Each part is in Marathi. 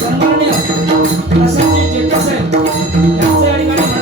सन्माननीय प्रशांतजी जेठे साहेब यांचे या ठिकाणी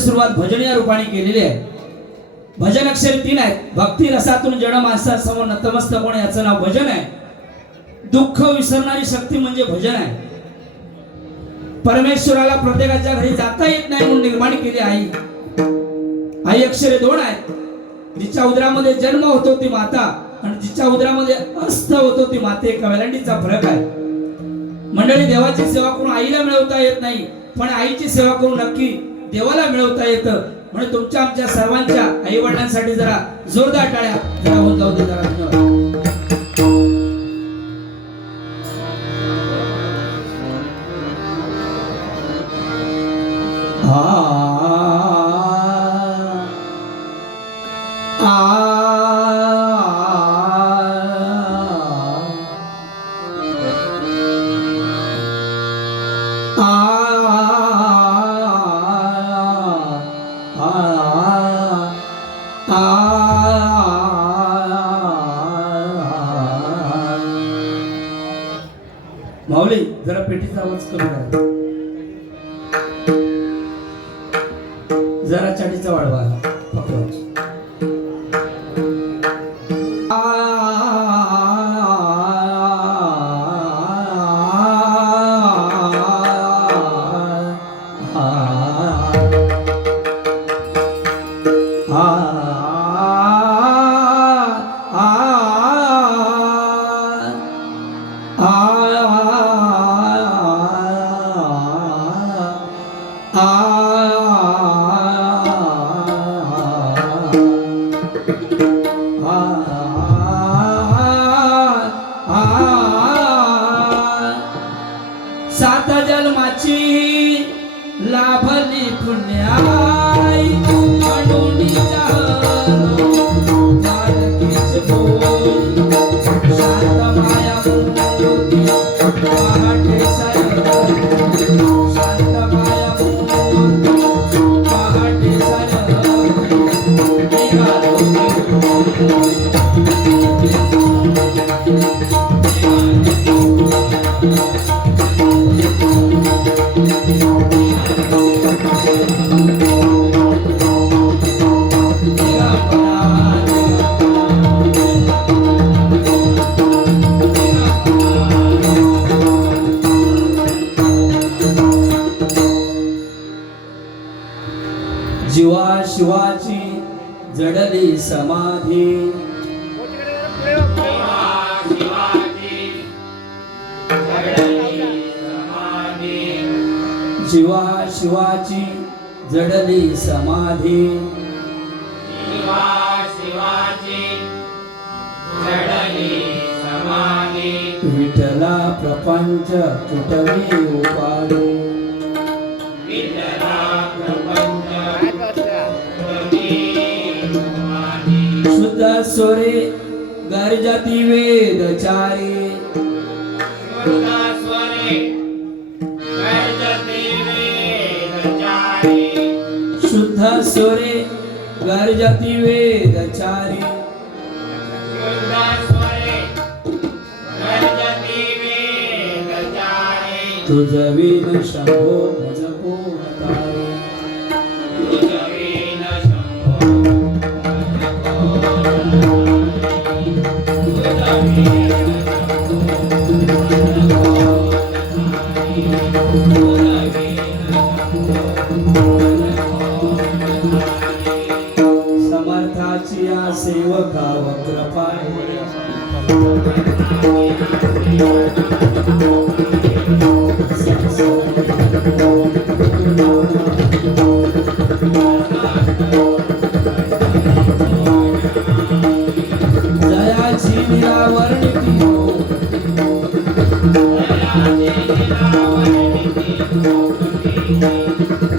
सुरुवात भजन या रूपाने केलेली आहे। भजन अक्षर 3 आहेत। भक्ती रसातून जड माणसासमोर नतमस्तक होणे याचं नाव भजन आहे। दुःख विसरणारी शक्ती म्हणजे भजन आहे। परमेश्वराला प्रत्येकाच्या घरी जाता येत नाही म्हणून निर्माण केली आई। आई अक्षरे 2 आहेत। जिच्या उदरामध्ये जन्म होतो ती माता आणि जिच्या उदरामध्ये अस्त होतो ती माते, एका वेलांटीचा फरक आहे। मंडळी, देवाची सेवा करून आईला मिळवता येत नाही, पण आईची सेवा करून नक्की देवाला मिळवता येतं। म्हणून तुमच्या आमच्या सर्वांच्या आई वडिलांसाठी जरा जोरदार टाळ्या जरा होऊन जाऊ दे जरा। धन्यवाद। माऊली, जरा पेटीचा आवाज कमी करा, जरा चाटीचा वाढवा पकवाच। सात जन्माची लाभली पुण्याई म्हणून जानकीच बोल शांत माया मोती पहाटे शांत माया मोती पहाटे जीवा शिवाची जडली समाधी जीवा शिवाची जडली समाधी विठला प्रपंच तुटवी उपाडी शुद्ध स्वरे गर्जती वेदचारी शुद्ध स्वरे गर्जती वेदचारी तुझ विन शंभो भज कोण तारे समर्थाची या सेवका वक्रपा जयाची निरावर्णिती हो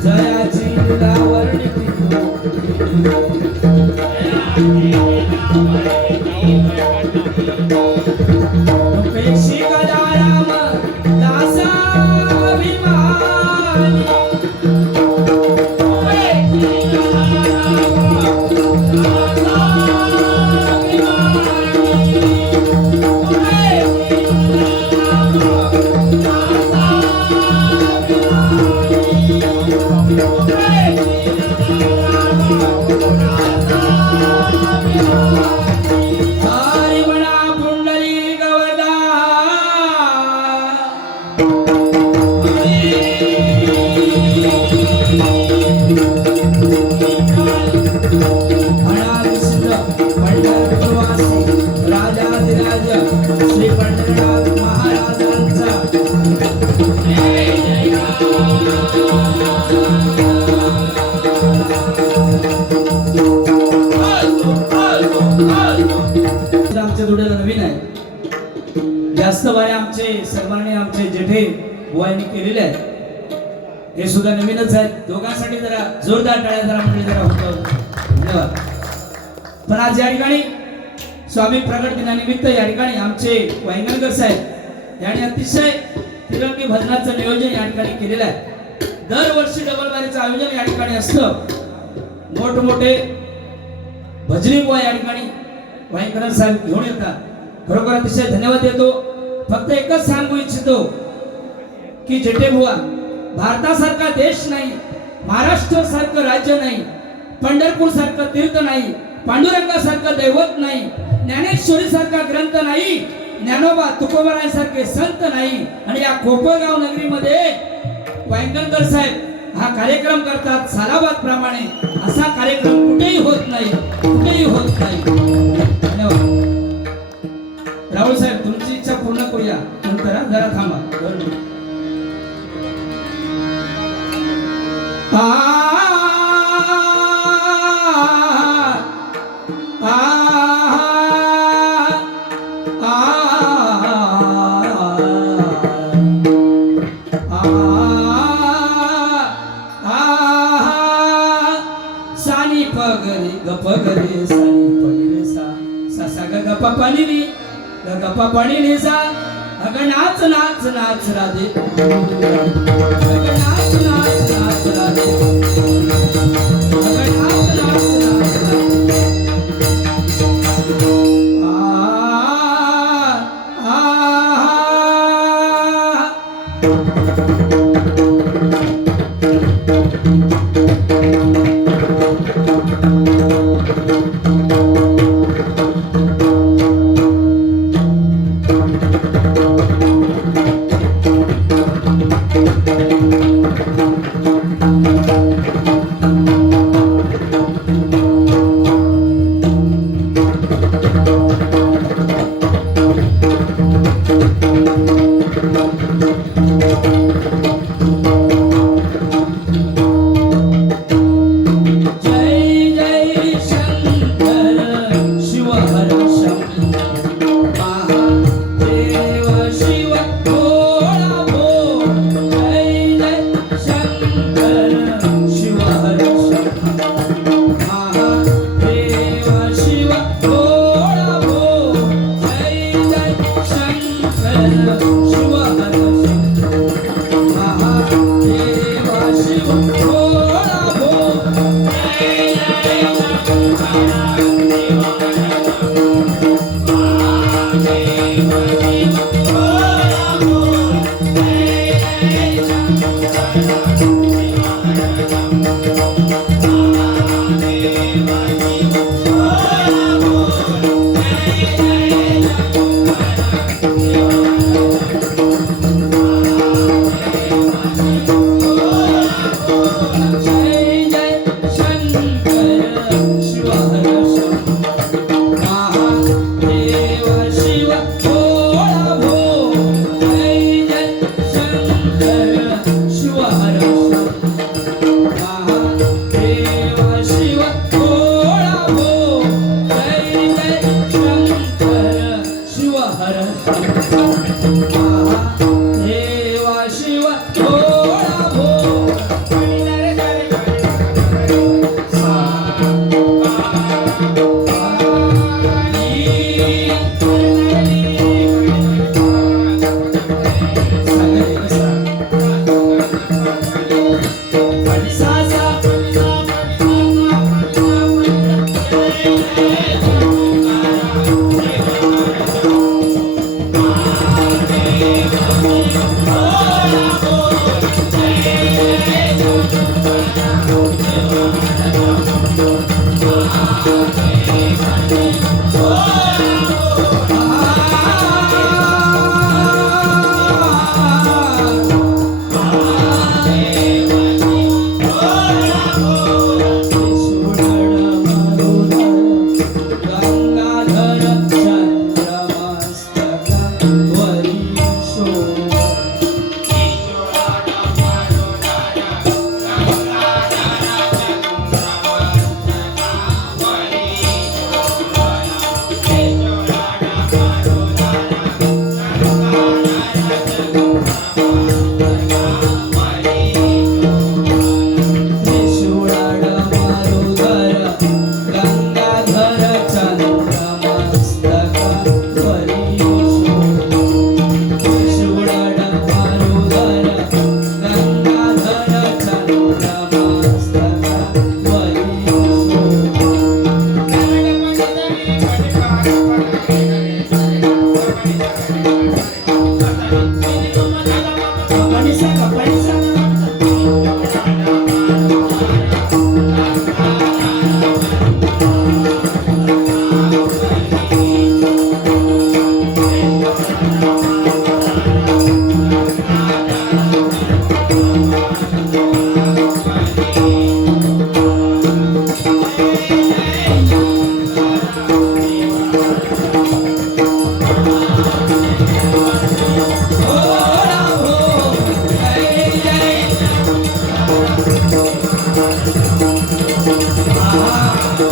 जयाची निरावर्णिती हो पेशी गजाराम दासाभिमानी जोडीला नवीन आहे. जास्त वाऱ्या आमचे सन्माननीय आमचे जेठे बुवांनी केलेले आहेत. हे सुद्धा नवीनच आहेत. दोघांसाठी जरा जोरदार टाळ्या जरा म्हणजे जरा होतं. धन्यवाद. पण आज या ठिकाणी स्वामी प्रगट दिनानिमित्त या ठिकाणी आमचे वांगणकर साहेब यांनी अतिशय तिरंगी भजनाचं नियोजन या ठिकाणी केलेलं आहे. दरवर्षी डबल बारीचं आयोजन या ठिकाणी असतं. मोठमोठे भजनी बुवा या ठिकाणी वांगणकर साहेब घेऊन येतात. खरोखर अतिशय धन्यवाद देतो. फक्त एकच सांगू इच्छितो की जेठे बुवा, भारतासारखा देश नाही, महाराष्ट्र सारखं राज्य नाही, पंढरपूर सारखं तीर्थ नाही, पांडुरंगासारखं दैवत नाही, ज्ञानेश्वरी सारखा ग्रंथ नाही, ज्ञानोबा तुकोबारायांसारखे संत नाही. आणि या कोपरगाव नगरीमध्ये वांगणकर साहेब हा कार्यक्रम करतात सालाबाद प्रमाणे. असा कार्यक्रम कुठेही होत नाही, कुठेही होत नाही. धन्यवाद. राहुल साहेब, तुमची इच्छा पूर्ण करूया नंतर. जरा थांबा. सानी पगरे गपगरे सानी पगरे सा सा ग ग प पानी नी ग ग प पानी नी सा. अग नाच नाच नाच राधे, अग नाच नाच नाच राधे, अग नाच नाच नाच राधे.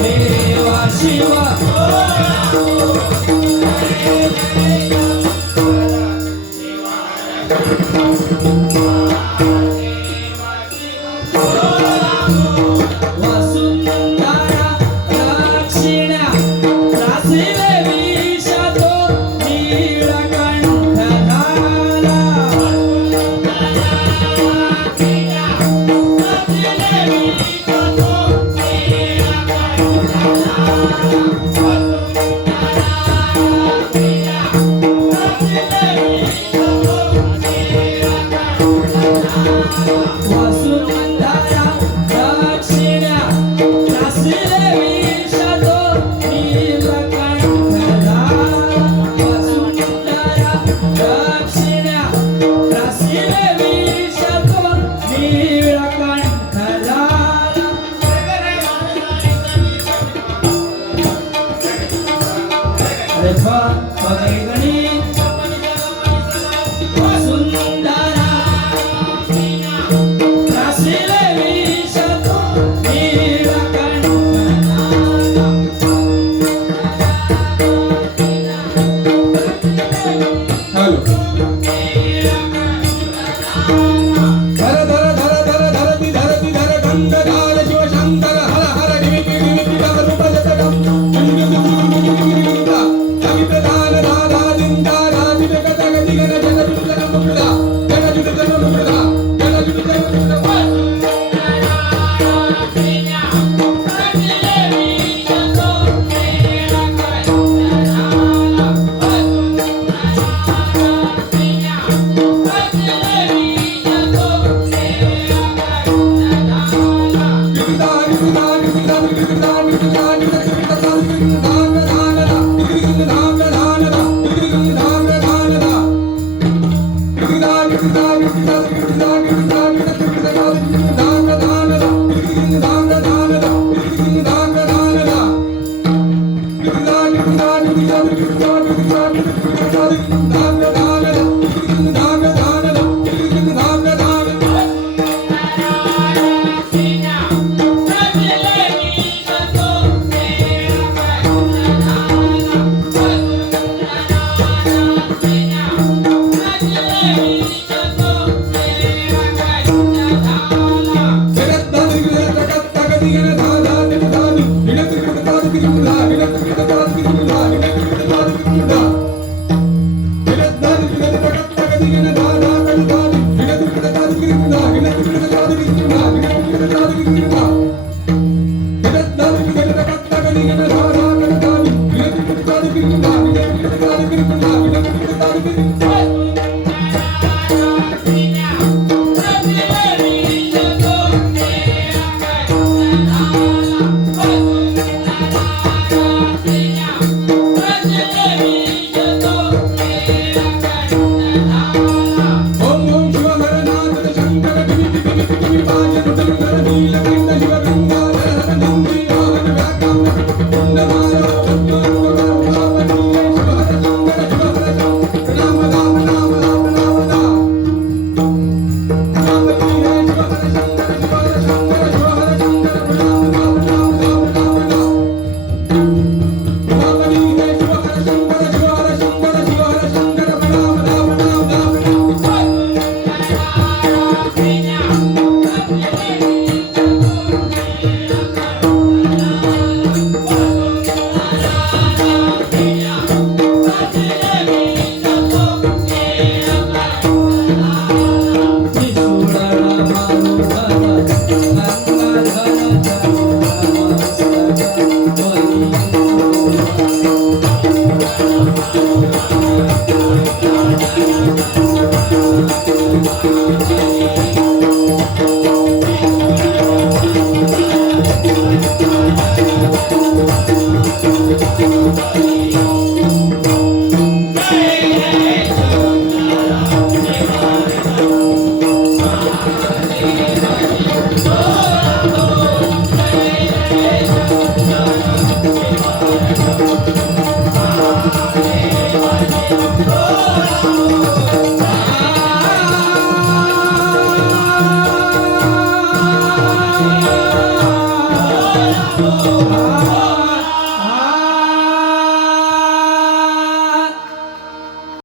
देवा शिवा वसुंधरा दक्षिणा रासिले विषतो नीलकंठ झाला वसुंधरा दक्षिणा रासिले विषतो नीलकंठ झाला वसुंधरा दक्षिणा रासिले विषतो नीलकंठ झाला अरे पगरी गणी वसुंधरा रासिले विषतो नीलकंठ धर धर धर धर धरती धरती धर गंगाधार शिव शंकर हर हर गिरिपि गिरिपि धर रूप जगदम कविप्रधान राधा दिंदा राधित कथक दिगन जन जुटन मुक्ता जन जुटन मुक्ता जन जुटन मुक्ता रामो